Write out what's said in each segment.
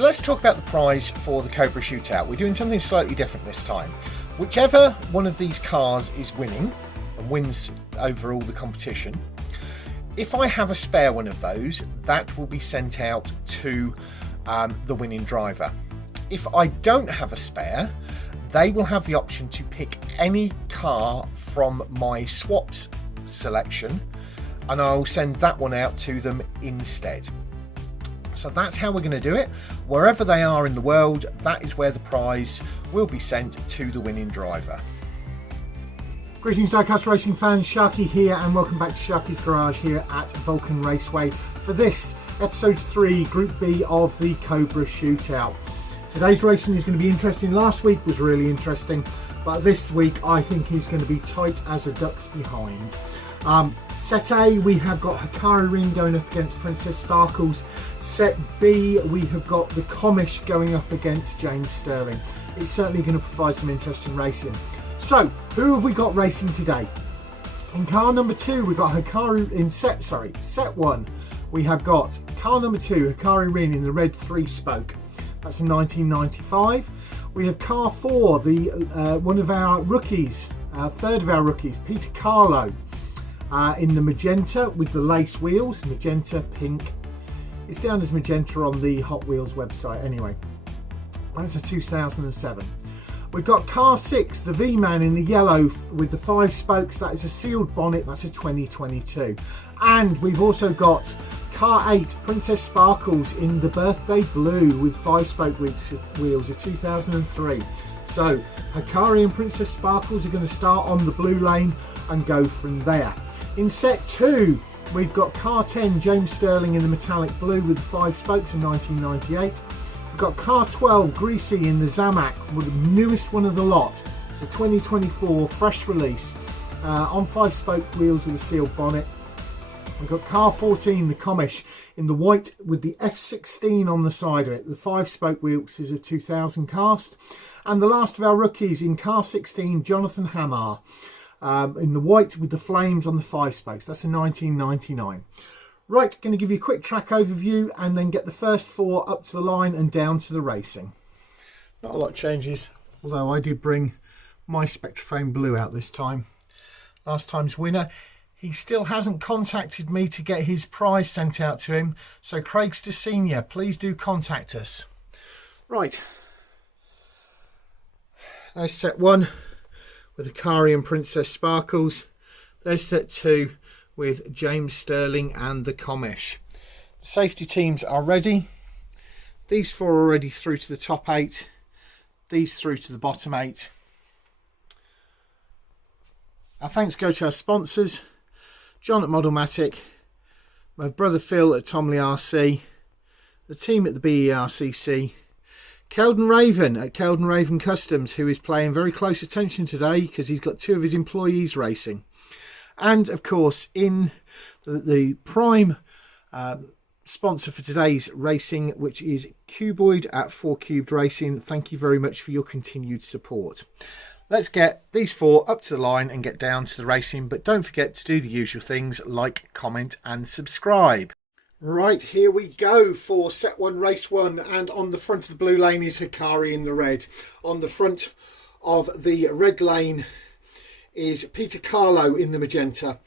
So let's talk about the prize for the Cobra Shootout. We're doing something slightly different this time. Whichever one of these cars is winning and wins over all the competition, if I have a spare one of those, that will be sent out to the winning driver. If I don't have a spare, they will have the option to pick any car from my swaps selection, and I'll send that one out to them instead. So that's how we're going to do it. Wherever they are in the world, that is where the prize will be sent to the winning driver. Greetings Diecast Racing fans, Sharky here, and welcome back to Sharky's Garage here at Vulcan Raceway for this episode 3 Group B of the Cobra Shootout. Today's racing is going to be interesting. Last week was really interesting, but this week I think is going to be tight as a duck's behind. Set A, we have got Hakari Ring going up against Princess Sparkles. Set B, we have got the Commish going up against James Stirling. It's certainly going to provide some interesting racing. So, who have we got racing today? In car number 2, we've got Hakari in set 1. We have got car number 2, Hakari Ring in the red 3-spoke. That's a 1995. We have car 4, one of our rookies, third of our rookies, Peter Carlow, in the magenta with the lace wheels, magenta pink. It's down as magenta on the Hot Wheels website anyway. That's a 2007. We've got car 6, the V-Man in the yellow with the 5 spokes. That is a sealed bonnet. That's a 2022. And we've also got car 8, Princess Sparkles in the birthday blue with 5-spoke wheels, a 2003. So Hakari and Princess Sparkles are going to start on the blue lane and go from there. In set 2, we've got car 10, James Stirling in the metallic blue with the 5 spokes in 1998. We've got car 12, Greasy in the Zamak, with the newest one of the lot. It's a 2024 fresh release on 5-spoke wheels with a sealed bonnet. We've got car 14, the Commish in the white with the F16 on the side of it. The 5-spoke wheels is a 2000 cast. And the last of our rookies in car 16, Jonathan Hammar in the white with the flames on the 5 spokes. That's a 1999. Right, going to give you a quick track overview and then get the first 4 up to the line and down to the racing. Not a lot of changes, although I did bring my Spectraframe Blue out this time. Last time's winner. He still hasn't contacted me to get his prize sent out to him, so Craigster Senior, please do contact us. Right, there's set 1 with Hakari and Princess Sparkles. There's set 2 with James Stirling and the Commish. The safety teams are ready. These 4 are already through to the top 8. These through to the bottom 8. Our thanks go to our sponsors. John at Modelmatic, my brother Phil at Tomley RC, the team at the BERCC, Keldon Raven at Keldon Raven Customs, who is paying very close attention today because he's got 2 of his employees racing. And of course, in the prime sponsor for today's racing, which is Cuboid at 4 Cubed Racing. Thank you very much for your continued support. Let's get these 4 up to the line and get down to the racing, but don't forget to do the usual things like comment and subscribe. Right, here we go for set 1, race 1, and on the front of the blue lane is Hakari in the red. On the front of the red lane is Peter Carlow in the magenta.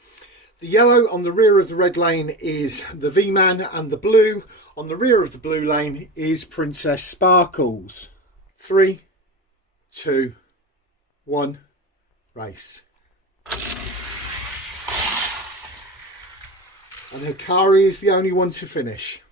The yellow on the rear of the red lane is the V-Man, and the blue on the rear of the blue lane is Princess Sparkles. 3, 2, 1, race. And Hakari is the only one to finish.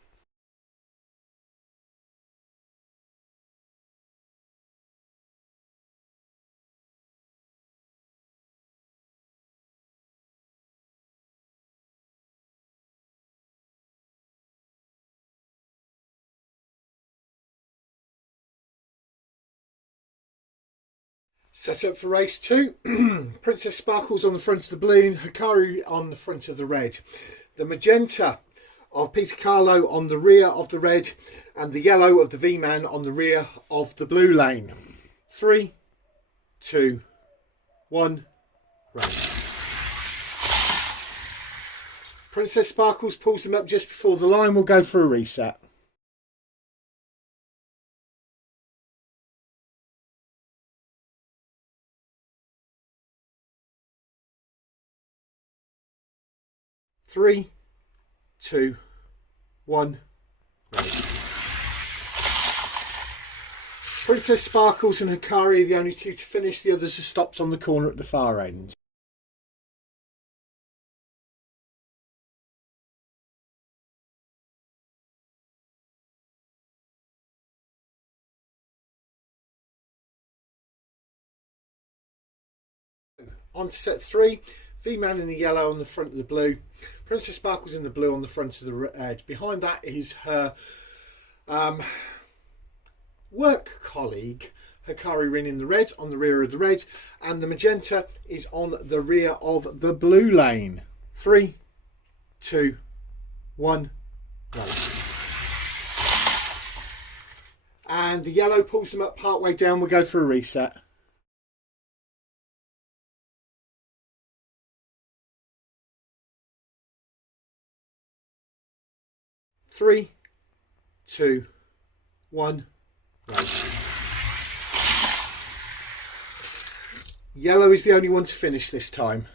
Set up for race 2. Princess Sparkles on the front of the blue, Hakari on the front of the red. The magenta of Peter Carlow on the rear of the red, and the yellow of the V-Man on the rear of the blue lane. 3, 2, 1, race. Princess Sparkles pulls them up just before the line. We'll go for a reset. 3, 2, 1, race. Princess Sparkles and Hakari are the only two to finish. The others are stopped on the corner at the far end. On to set 3. V-Man in the yellow on the front of the blue. Princess Sparkles in the blue on the front of the edge. Behind that is her work colleague, Hakari Rin, in the red, on the rear of the red. And the magenta is on the rear of the blue lane. 3, 2, 1, race. And the yellow pulls them up part way down. We'll go for a reset. 3, 2, 1, race. Yellow is the only one to finish this time.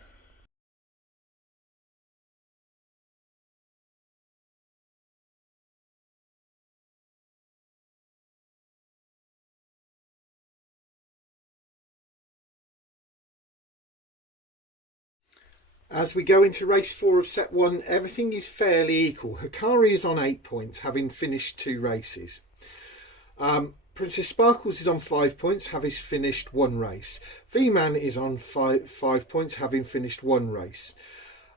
As we go into race 4 of set 1, everything is fairly equal. Hakari is on 8 points, having finished 2 races. Princess Sparkles is on 5 points, having finished 1 race. V-Man is on 5 points, having finished 1 race.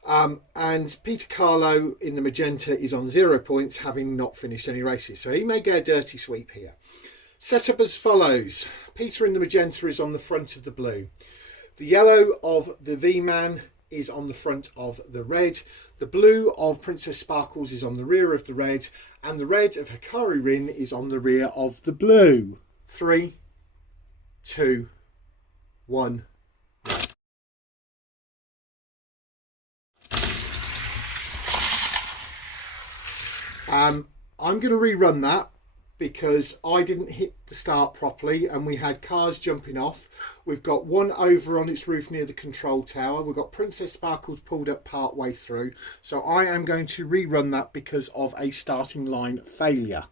And Peter Carlow in the magenta is on 0 points, having not finished any races. So he may get a dirty sweep here. Set up as follows. Peter in the magenta is on the front of the blue. The yellow of the V-Man is on the front of the red. The blue of Princess Sparkles is on the rear of the red, and the red of Hakari Rin is on the rear of the blue. 3, 2, 1. I'm going to rerun that because I didn't hit the start properly and we had cars jumping off. We've got one over on its roof near the control tower. We've got Princess Sparkles pulled up part way through. So I am going to rerun that because of a starting line failure.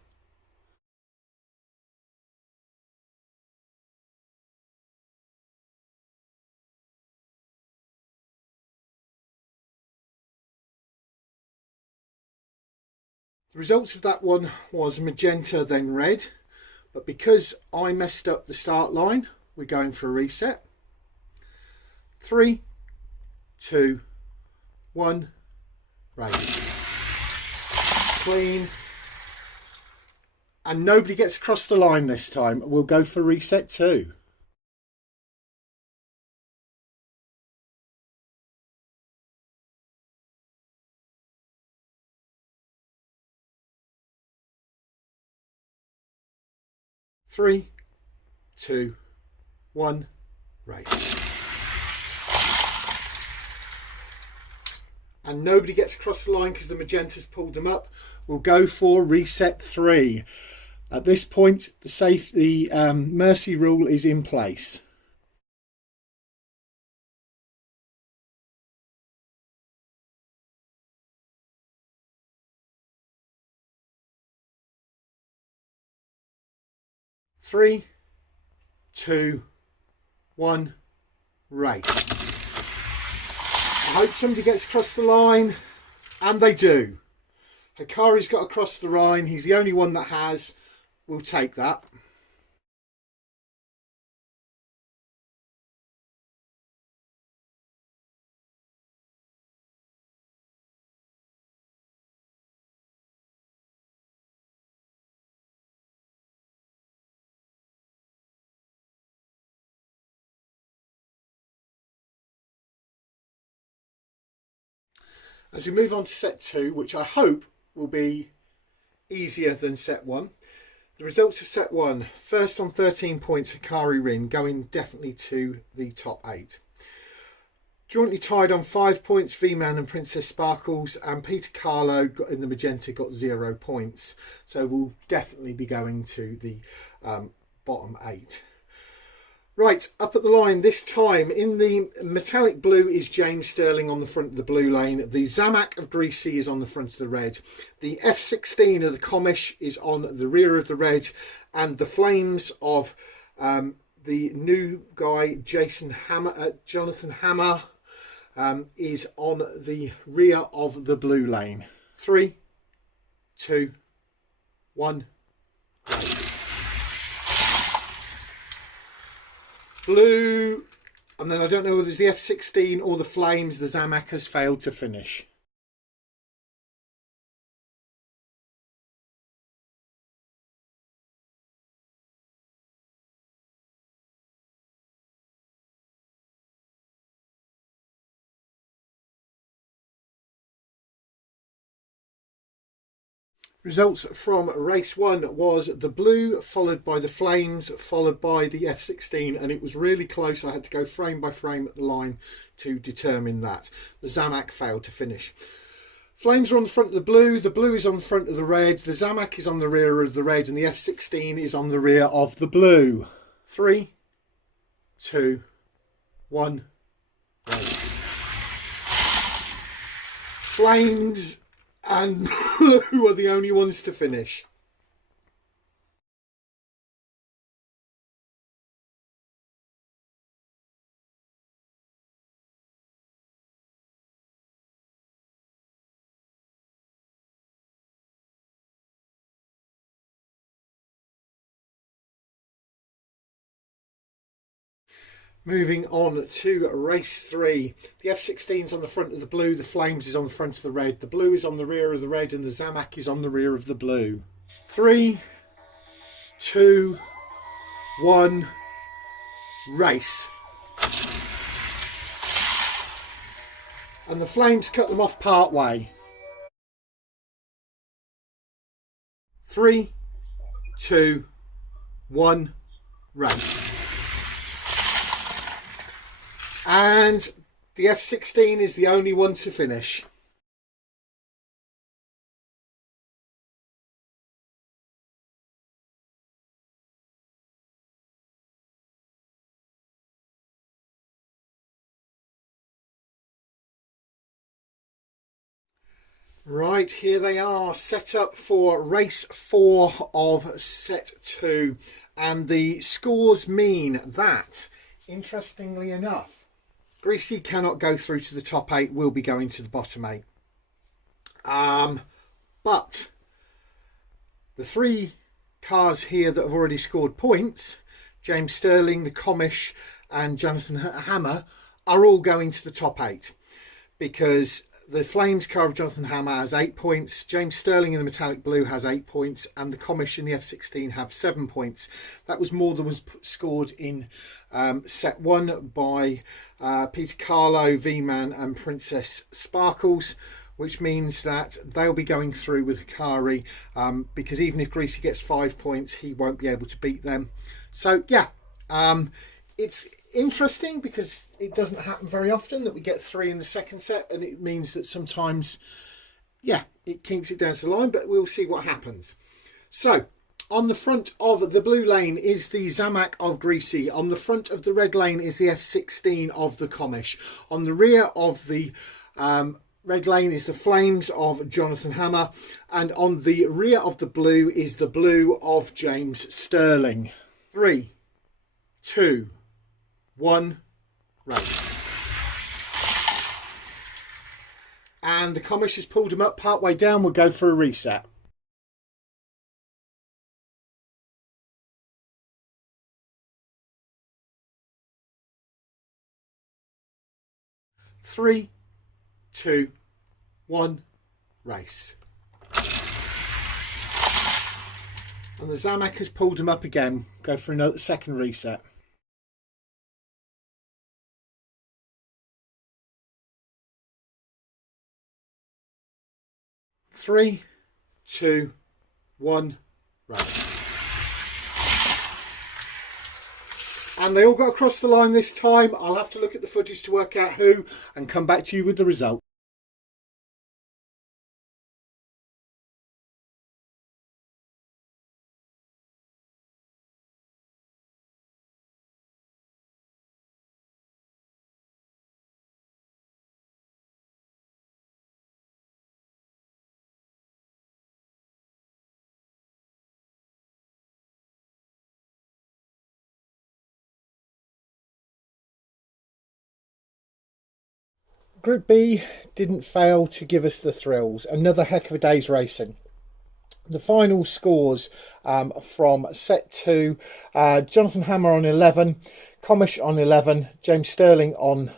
The results of that one was magenta then red, but because I messed up the start line, we're going for a reset. 3, 2, 1, race. Clean. And nobody gets across the line this time. We'll go for reset 2. Three, 2, 1, race. And nobody gets across the line because the magenta's pulled them up. We'll go for reset 3. At this point, the mercy rule is in place. Three, 2, 1, race. I hope somebody gets across the line, and they do. Hakari's got across the line. He's the only one that has. We'll take that. As we move on to set 2, which I hope will be easier than set 1. The results of set 1. First on 13 points, Hakari Rin, going definitely to the top 8. Jointly tied on 5 points, V-Man and Princess Sparkles, and Peter Carlow in the magenta got 0 points. So we'll definitely be going to the bottom 8. Right, up at the line this time in the metallic blue is James Stirling on the front of the blue lane. The Zamac of Greasy is on the front of the red. The F16 of the Commish is on the rear of the red, and the flames of the new guy Jonathan Hammar is on the rear of the blue lane. 3, 2, 1. Blue, and then I don't know whether it's the F16 or the flames. The Zamac has failed to finish. Results from race 1 was the blue followed by the flames followed by the F16, and it was really close. I had to go frame by frame at the line to determine that. The Zamac failed to finish. Flames are on the front of the blue is on the front of the red, the Zamac is on the rear of the red, and the F16 is on the rear of the blue. 3, 2, 1, race. Flames and blue are the only ones to finish. Moving on to race 3. The F16 is on the front of the blue, the flames is on the front of the red, the blue is on the rear of the red, and the Zamac is on the rear of the blue. 3, 2, 1, race. And the flames cut them off part way. 3, 2, 1, race. And the F16 is the only one to finish. Right, here they are, set up for race 4 of set 2. And the scores mean that, interestingly enough, Greasy cannot go through to the top 8, will be going to the bottom 8. But the 3 cars here that have already scored points, James Stirling, the Commish and Jonathan Hammar, are all going to the top 8. Because the Flames car of Jonathan Hammar has 8 points, James Stirling in the metallic blue has 8 points, and the Commish in the F16 have 7 points. That was more than was scored in set 1 by Peter Carlow, V-Man and Princess Sparkles, which means that they'll be going through with Hakari, because even if Greasy gets 5 points, he won't be able to beat them. So yeah, it's interesting because it doesn't happen very often that we get 3 in the second set, and it means that sometimes, yeah, it kinks it down to the line, but we'll see what happens. So on the front of the blue lane is the Zamac of Greasy. On the front of the red lane is the F16 of the Commish. On the rear of the red lane is the Flames of Jonathan Hammar, and on the rear of the blue is the blue of James Stirling. 3, 2, 1, race. And the Commish has pulled him up part way down. We'll go for a reset. Three, 2, 1, race. And the Zamac has pulled him up again. Go for another second reset. 3, 2, 1, race. And they all got across the line this time. I'll have to look at the footage to work out who and come back to you with the result. Group B didn't fail to give us the thrills. Another heck of a day's racing. The final scores from set 2, Jonathan Hammar on 11, Commish on 11, Jonathan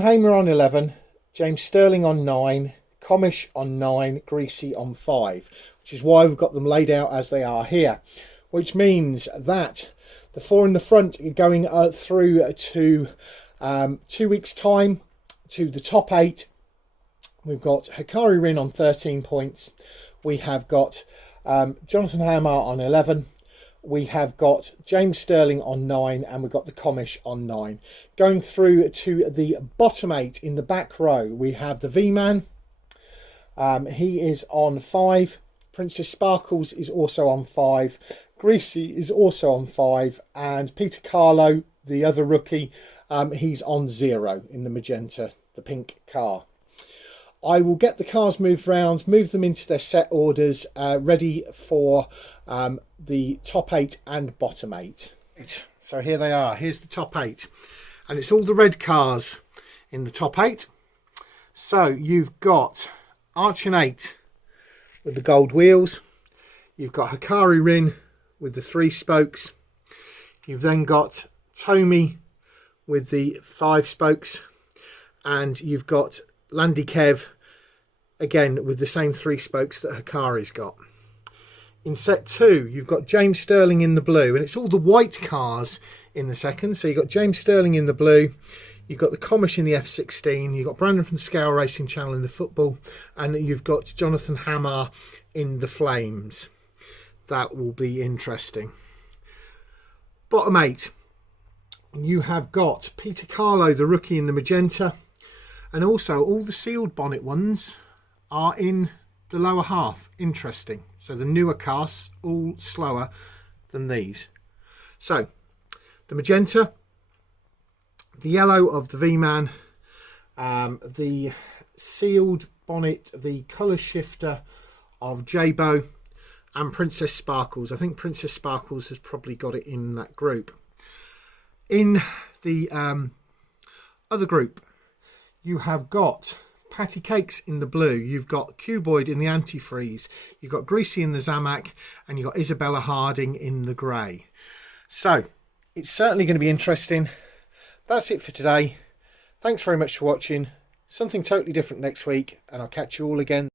Hammar on 11, James Stirling on 9, Commish on 9, Greasy on 5, which is why we've got them laid out as they are here, which means that the 4 in the front are going through to 2 weeks' time to the top 8. We've got Hakari Rin on 13 points. We have got Jonathan Hammar on 11. We have got James Stirling on 9, and we've got the Commish on 9. Going through to the bottom 8 in the back row, we have the V-Man. He is on 5. Princess Sparkles is also on 5. Greasy is also on 5. And Peter Carlow, the other rookie, he's on 0 in the magenta, the pink car. I will get the cars moved round, move them into their set orders, ready for the top 8 and bottom 8. So here they are. Here's the top 8. And it's all the red cars in the top 8. So you've got Arch and 8 with the gold wheels. You've got Hakari Rin with the 3 spokes. You've then got Tommy with the 5 spokes. And you've got Landy Kev again with the same 3 spokes that Hakari's got. In set 2 you've got James Stirling in the blue, and it's all the white cars in the second. So you've got James Stirling in the blue, you've got the Commish in the F16, you've got Brandon from the Scale Racing Channel in the football, and you've got Jonathan Hammar in the flames. That will be interesting. Bottom 8, you have got Peter Carlow, the rookie, in the magenta, and also all the sealed bonnet ones are in the lower half. Interesting. So the newer cars all slower than these. So the magenta, the yellow of the V-Man, the sealed bonnet, the colour shifter of J-Bo, and Princess Sparkles. I think Princess Sparkles has probably got it in that group. In the other group, you have got Patty Cakes in the blue, you've got Cuboid in the antifreeze, you've got Greasy in the Zamac, and you've got Isabella Harding in the grey. So it's certainly going to be interesting. That's it for today. Thanks very much for watching. Something totally different next week, and I'll catch you all again.